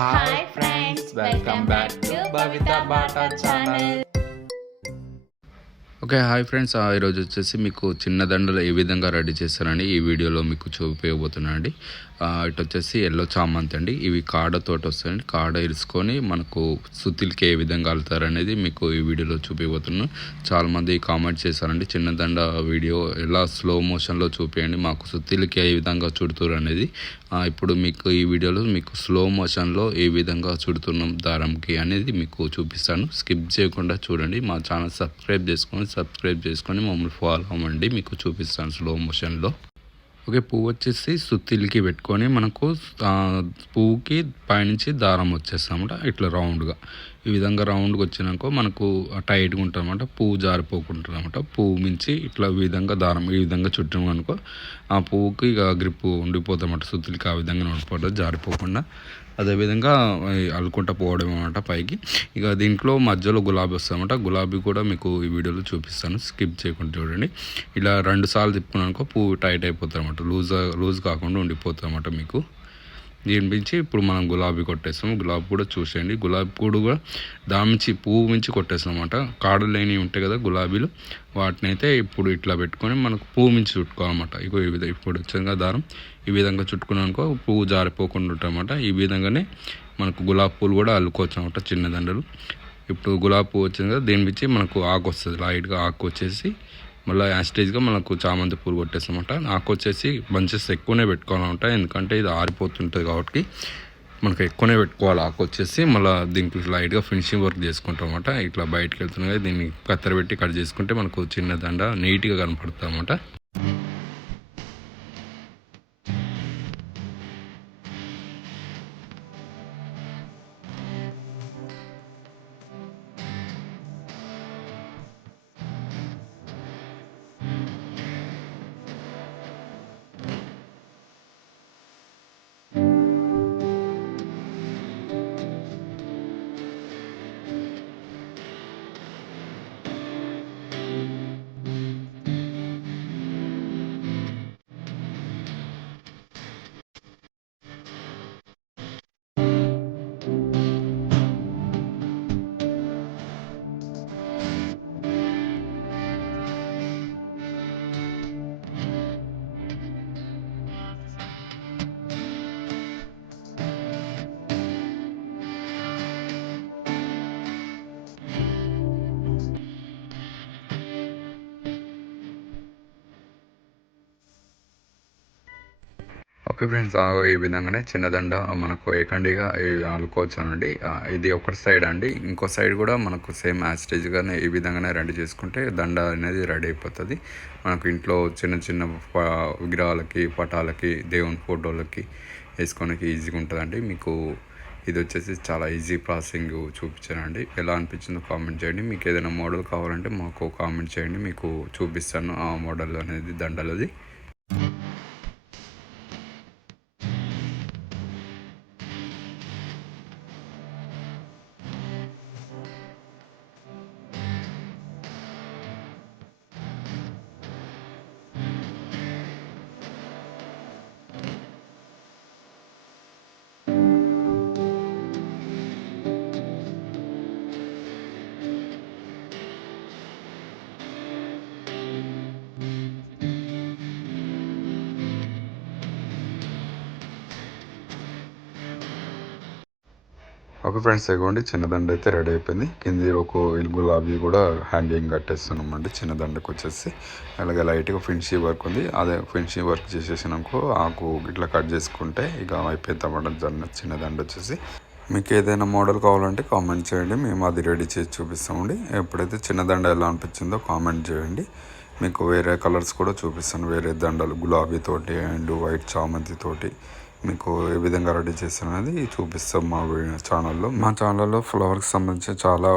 Hi friends, welcome back to Bhavita Bata channel. Okay hi friends, ఈరోజు వచ్చేసి మీకు చిన్న దండలు ఏ విధంగా రెడీ చేస్తారని ఈ వీడియోలో మీకు చూపించబోతున్నానండి. ఇటు వచ్చేసి ఎల్లో చామంతి అండి. ఇవి కాడతోటి వస్తాయండి. కాడ ఇరుసుకొని మనకు సుత్తిలకి ఏ విధంగా అల్లుతారనేది మీకు ఈ వీడియోలో చూపించబోతున్నాను. చాలామంది కామెంట్ చేశారండి, చిన్న దండ వీడియో ఎలా స్లో మోషన్లో చూపించండి, మాకు సుత్తిలకి ఏ విధంగా చుడుతురు అనేది. ఇప్పుడు మీకు ఈ వీడియోలో మీకు స్లో మోషన్లో ఏ విధంగా చుడుతున్నాం దారంకి అనేది మీకు చూపిస్తాను. స్కిప్ చేయకుండా చూడండి. మా ఛానల్ సబ్స్క్రైబ్ చేసుకొని మమ్మల్ని ఫాలో అవ్వండి. మీకు చూపిస్తాను స్లో మోషన్లో. ఓకే, పువ్వు వచ్చేసి సుత్తిలికి పెట్టుకొని మనకు పువ్వుకి పైనుంచి దారం వచ్చేస్తామన్నమాట. ఇట్లా రౌండ్గా ఈ విధంగా రౌండ్గా వచ్చినాక మనకు టైట్గా ఉంటుందన్నమాట. పువ్వు జారిపోకుంటుంది అనమాట. పువ్వు మించి ఇట్లా ఈ విధంగా దారం ఈ విధంగా చుట్టామనుకో ఆ పువ్వుకి ఇక గ్రిప్పు ఉండిపోతామన్నమాట. సుత్తిలికి ఆ విధంగా ఉండిపోతుంది జారిపోకుండా. అదేవిధంగా అల్లుకుంటా పోవడం అనమాట పైకి. ఇక దీంట్లో మధ్యలో గులాబీ వస్తుందన్నమాట. గులాబీ కూడా మీకు ఈ వీడియోలో చూపిస్తాను, స్కిప్ చేయకుండా చూడండి. ఇలా 2 సార్లు తిప్పుకున్నానుకో పువ్వు టైట్ అయిపోతుంది అనమాట. లూజ్ కాకుండా ఉండిపోతుంది అనమాట మీకు. దీని మించి ఇప్పుడు మనం గులాబీ కొట్టేస్తాం. గులాబీ కూడా చూసేయండి. గులాబీ కూడా దాని నుంచి పువ్వు మించి కొట్టేస్తాం అనమాట. కాడలు లేనివి ఉంటాయి కదా గులాబీలు, వాటిని అయితే ఇప్పుడు ఇట్లా పెట్టుకొని మనకు పువ్వు మించి చుట్టుకోవాలన్నమాట. ఇగో ఈ విధంగా ఇప్పుడు వచ్చింది దారం ఈ విధంగా చుట్టుకున్నానుకో పువ్వు జారిపోకుండా ఉంటాయన్నమాట. ఈ విధంగానే మనకు గులాబీ పూలు కూడా అల్లుకోవచ్చు అనమాట, చిన్న దండలు. ఇప్పుడు గులాబీ పువ్వు వచ్చింది కదా, దీని నుంచి మనకు ఆకు వస్తుంది. లైట్గా ఆకు వచ్చేసి మళ్ళీ యాస్టేజ్గా మనకు చామంతి పూలు కొట్టేస్తామన్నమాట. ఆకు వచ్చేసి బంచెస్ ఎక్కువనే పెట్టుకోవాలన్నమాట, ఎందుకంటే ఇది ఆరిపోతుంటుంది కాబట్టి మనకు ఎక్కువనే పెట్టుకోవాలి. ఆకు వచ్చేసి మళ్ళీ దీనికి లైట్గా ఫినిషింగ్ వర్క్ చేసుకుంటాం అన్నమాట. ఇట్లా బయటకు వెళ్తున్నాయి, దీన్ని కత్తెర పెట్టి కట్ చేసుకుంటే మనకు చిన్న దండ నీట్గా కనపడుతుంది అన్నమాట. ఓకే ఫ్రెండ్స్, ఈ విధంగానే చిన్నదండ మనకు ఏకండిగా అల్లుకోవచ్చు అండి. ఇది ఒక సైడ్ అండి. ఇంకో సైడ్ కూడా మనకు సేమ్ యాస్టేజ్గానే ఈ విధంగానే రెడీ చేసుకుంటే దండ అనేది రెడీ అయిపోతుంది. మనకు ఇంట్లో చిన్న చిన్న విగ్రహాలకి, పటాలకి, దేవుని ఫోటోలకి వేసుకోవడానికి ఈజీగా ఉంటుందండి. మీకు ఇది వచ్చేసి చాలా ఈజీ ప్రాసెసింగ్ చూపించానండి. ఎలా అనిపించిందో కామెంట్ చేయండి. మీకు ఏదైనా మోడల్ కావాలంటే మాకు కామెంట్ చేయండి, మీకు చూపిస్తాను ఆ మోడల్ అనేది దండలది. ఓకే ఫ్రెండ్స్, ఇవ్వండి చిన్నదండ అయితే రెడీ అయిపోయింది. కింది ఒక గులాబీ కూడా హ్యాంగింగ్ కట్టేస్తున్నామండి. చిన్నదండకు వచ్చేసి అలాగే లైట్గా ఫినిషింగ్ వర్క్ ఉంది. అదే ఫినిషింగ్ వర్క్ చేసేసినాక ఆకు ఇట్లా కట్ చేసుకుంటే ఇక అయిపోయింది అన్నమాట చిన్నదండ వచ్చేసి. మీకు ఏదైనా మోడల్ కావాలంటే కామెంట్ చేయండి, మేము అది రెడీ చేసి చూపిస్తామండి. ఎప్పుడైతే చిన్నదండ ఎలా అనిపించిందో కామెంట్ చేయండి. మీకు వేరే కలర్స్ కూడా చూపిస్తాను, వేరే దండలు గులాబీతోటి అండ్ వైట్ చామంతి తోటి మీకు ఏ విధంగా రెడీ చేస్తాను అనేది చూపిస్తాం మా ఛానల్లో ఫ్లవర్కి సంబంధించిన చాలా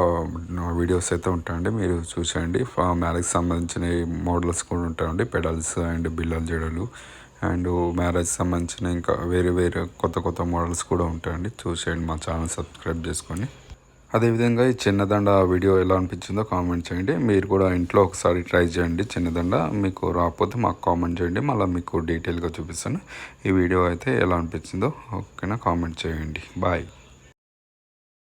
వీడియోస్ అయితే ఉంటాయండి, మీరు చూసేయండి. మ్యారేజ్కి సంబంధించిన మోడల్స్ కూడా ఉంటాయండి, పెడల్స్ అండ్ బిల్లల జడలు అండ్ మ్యారేజ్ సంబంధించిన ఇంకా వేరే వేరే కొత్త మోడల్స్ కూడా ఉంటాయండి. చూసేయండి, మా ఛానల్ సబ్స్క్రైబ్ చేసుకొని. అదేవిధంగా ఈ చిన్నదండ వీడియో ఎలా అనిపించిందో కామెంట్ చేయండి. మీరు కూడా ఇంట్లో ఒకసారి ట్రై చేయండి చిన్నదండ. మీకు రాకపోతే మాకు కామెంట్ చేయండి, మళ్ళీ మీకు డీటెయిల్గా చూపిస్తాను. ఈ వీడియో అయితే ఎలా అనిపించిందో ఓకేనా, కామెంట్ చేయండి. బాయ్.